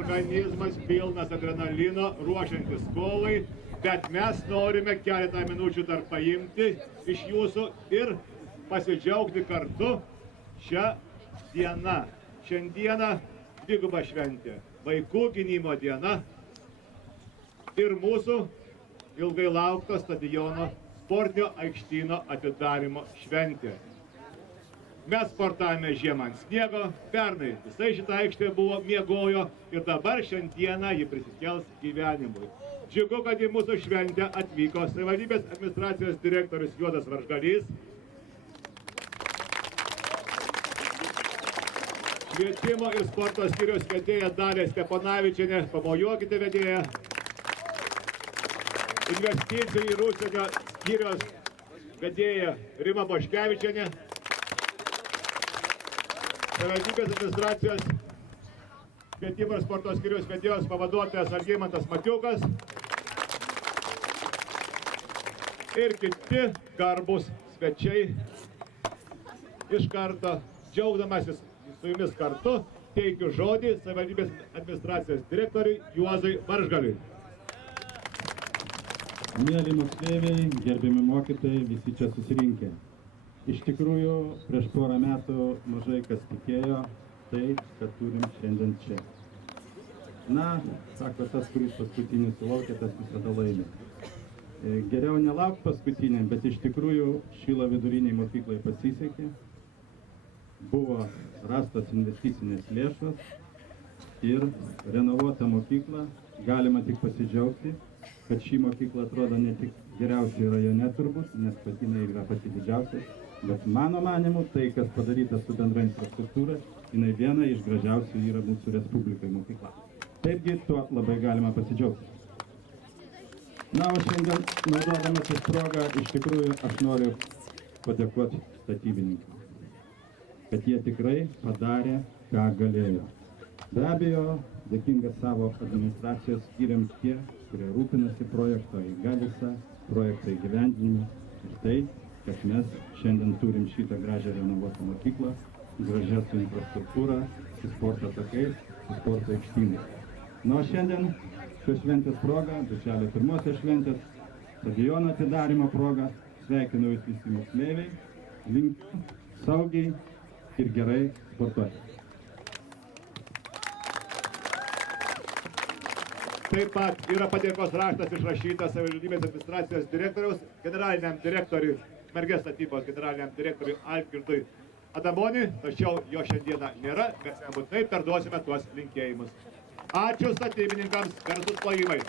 organizmas pilnas adrenalino, ruošiantis kovai, bet mes norime keletą minučių dar paimti iš jūsų ir pasidžiaugti kartu šią dieną. Šiandieną dviguba šventė. Vaikų gynimo diena ir mūsų ilgai laukto stadiono sportinio aikštyno atidarymo šventė. Mes sportavome žiemą ant sniego, pernai visai šitą aikštę buvo miegojo ir dabar šiandieną ji prisikels gyvenimui. Džiugu, kad į mūsų šventę atvyko savivaldybės administracijos direktorius Juodas Varžgalys, švietimo ir sporto skyriaus vedėja Dalia Steponavičienė, pamojuokite vedėją, investicijų ir užsienio skyriaus vedėja Rima Boškevičienė, savivaldybės administracijos švietimo ir sporto skyriaus vedėjos pavaduotojas Algimantas Matiukas ir kiti garbūs svečiai. Iš karto džiaugdamasis su jumis kartu teikiu žodį savivaldybės administracijos direktoriui Juozui Varžgaliui. Mėly moksleiviai, gerbiami mokytojai, visi čia susirinkę. Iš tikrųjų, prieš porą metų mažai kas tikėjo tai, kad turim šiandien čia. Na, sako, tas, kuris paskutinis sulaukė, tas visada laimė. Geriau nelaukti paskutiniam, bet iš tikrųjų Šilo viduriniai mokyklai pasisekė. Buvo rastas investicinės lėšos ir renovuota mokykla. Galima tik pasidžiaugti, kad ši mokykla atrodo ne tik geriausiai rajone turbūt, nes pati yra pati didžiausia, bet mano manimu, tai, kas padaryta su bendra infrastruktūra, jinai viena iš gražiausių yra mūsų Respublikai mokykla. Taipgi, tuo labai galima pasidžiaugti. Na, o šiandien, naudodamasis progą, iš tikrųjų, aš noriu padėkoti statybininkams, kad jie tikrai padarė, ką galėjo. Be abejo, dėkingas savo administracijos skyriams tie, kurie rūpinasi projekto eiga visą, projekto įgyvendinimą ir tai, kad mes šiandien turim šitą gražią renovuotą mokyklą, gražią su infrastruktūra, su sporto takais, su sporto aikštynais. Na, o šiandien šios šventės proga, birželio 1 šventės, stadiono atidarymo proga, sveikinu jūs visi moksleiviai, linkiu saugiai ir gerai sportuoti. Taip pat yra padėkos raštas išrašytas savivaldybės administracijos direktoriaus, generaliniam direktoriui, Ukmergės statybos generaliniam direktoriui Algirdui Adamoniui, tačiau jo šiandieną nėra, mes nebūtinai perduosime tuos linkėjimus. Ačiū statybininkams, garsus plojimai.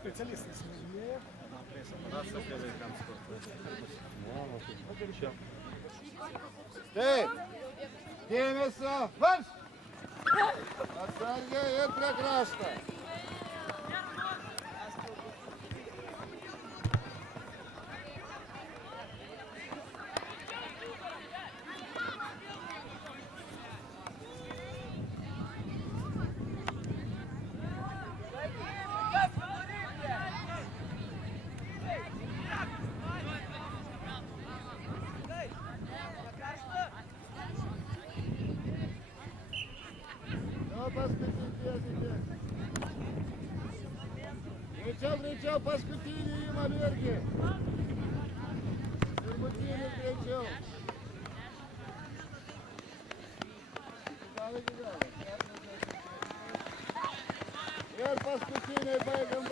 Specialistas važinėja. Taip, dėmesio, marš! Atsargiai ir prie krašto. Greičiau, paskutinį įmą irgi. Pirmutinį greičiau. Ir paskutiniai baigiam.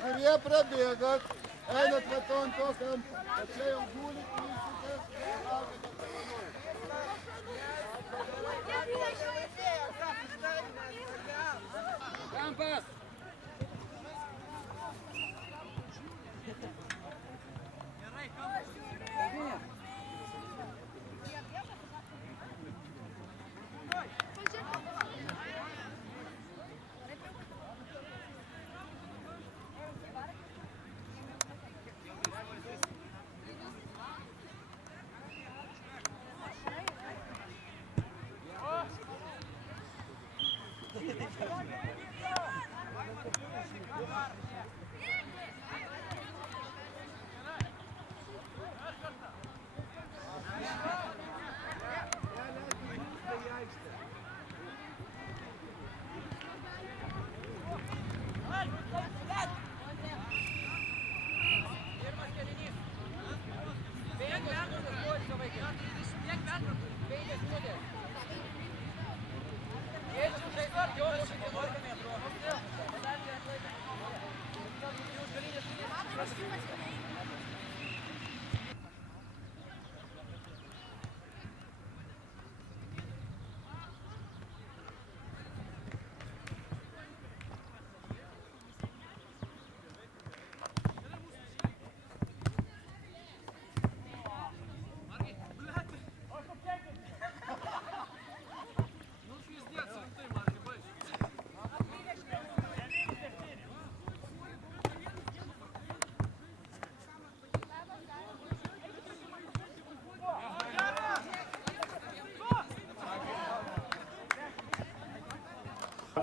Ar jie prabėgot, einat vaton tokiam, kad čia jau gulit, įsitės, laukite. Kampas!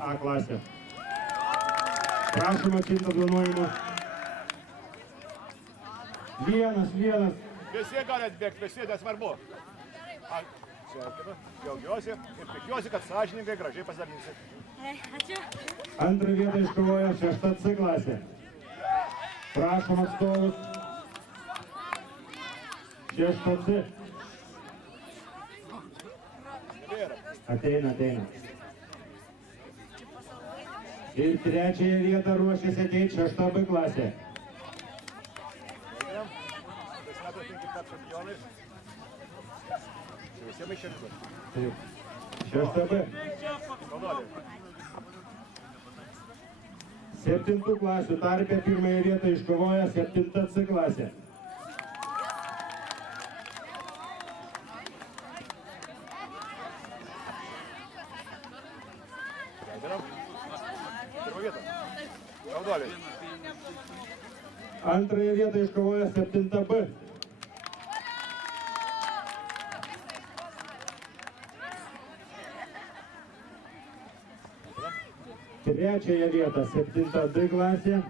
A klasė. Prašom atsimti apdovanojimus. Vienas. Visi gali atbėgti, visi, nesvarbu. Sveikinu, džiaugiuosi ir tikiuosi, kad sąžiningai gražiai pasidalinsi. Ačiū. Antrą vietą iškovojo 6 C klasė. Prašom atstovus. 6 C. Ateina. Ir trečiąją vietą ruošiasi ateiti 6 B klasė. Taip. 6 B. 7 klasių tarpe pirmąją vietą iškovoja 7 C klasė. Antrąją vietą iškovoja 7 B. Trečiąją vietą 7 D klasė.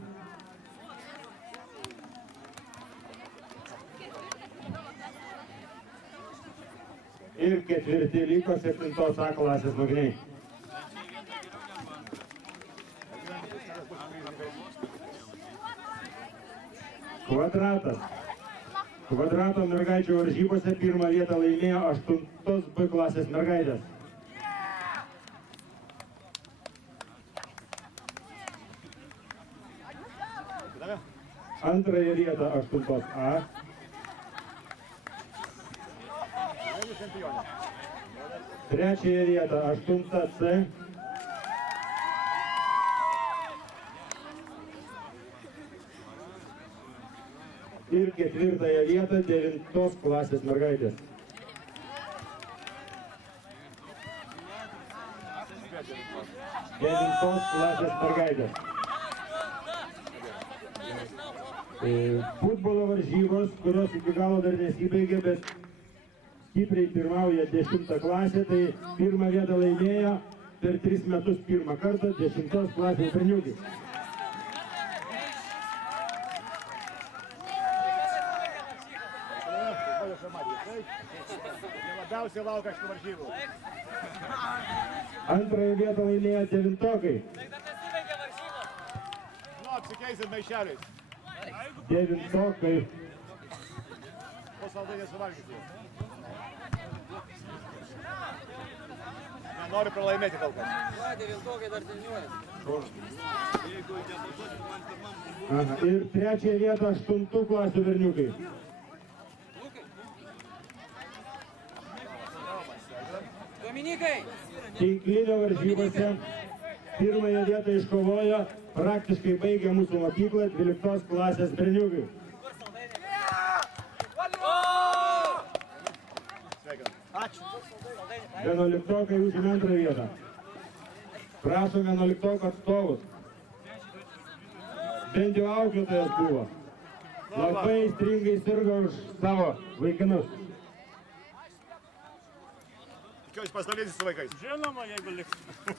Ir ketvirti liko 7 A klasės mokiniai. Kvadratas. Kvadrato mergaičių varžybose pirmą vietą laimėjo 8 B klasės mergaitės. Antrąją vietą 8 A. Trečiąją vietą 8 C. Ir ketvirtąją vietą 9 klasės mergaitės. Futbolo varžybos, kurios iki galo dar nesibaigė, bet stipriai pirmauja 10 klasė, tai pirmą vietą laimėjo per 3 metus pirmą kartą 10 klasės berniukai. Labiausiai laukia šitų varžybų. Antrąją vietą laimėjo 9-okai. Nu, apsikeisit maišeliais. 9-okai. Po saldainės suvalgyti. Nenoriu pralaimėti kol kas. 9-okai dar treniruojas. Ir trečiąją vietą 8 klasių berniukai. Dominikai! Tinklinio varžybose pirmąją vietą iškovojo, praktiškai baigė mūsų mokyklą 12 klasės berniukai. Ačiū. 11-okai užėmė antrą vietą. Prašom 11-oko atstovus. Bent jau auklėtojas buvo. Labai stringai sirgo už savo vaikinus. Tikiuosi pasidalinti su vaikais. Žinoma, jeigu liks.